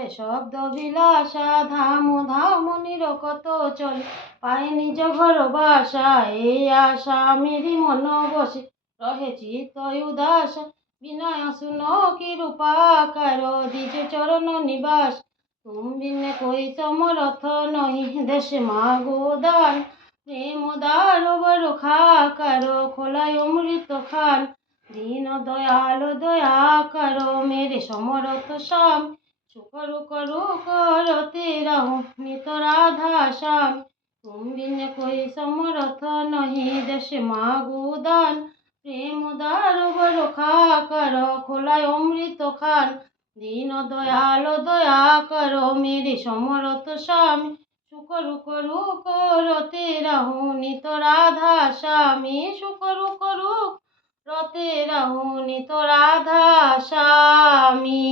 করে শব্দ বিলাসা, ধাম ধামনির কত চল পায় নিজ ঘর বাসা। এই আশা মেরি মন বসে রহে চিত্ত উদাস, বিনয় শুন কি রূপাকার দ্বিজ চরণ নিবাস। তুমি বিনে কই সমরথ নহি দেশে মাগো দান, প্রেম দ্বার বরখাকার খোলায় অমৃত খান। দীন দয়াল দয়া করো মেরে সমরথ শ্যাম, শুকর করু করতে রাহু নিত রাধা শ্যাম। তুমি বিনে কই সমরথ নহি দেশে মাগো দান, প্রেম দ্বার বরখাকার খোলায় অমৃত খান। দীন দয়াল দয়া করো মেরে সমরথ শ্যাম, শুকরু করু করতে রাহু নিত রাধা শ্যামী। শুকরু করু রতে রাহু নিত রাধা স্বামী।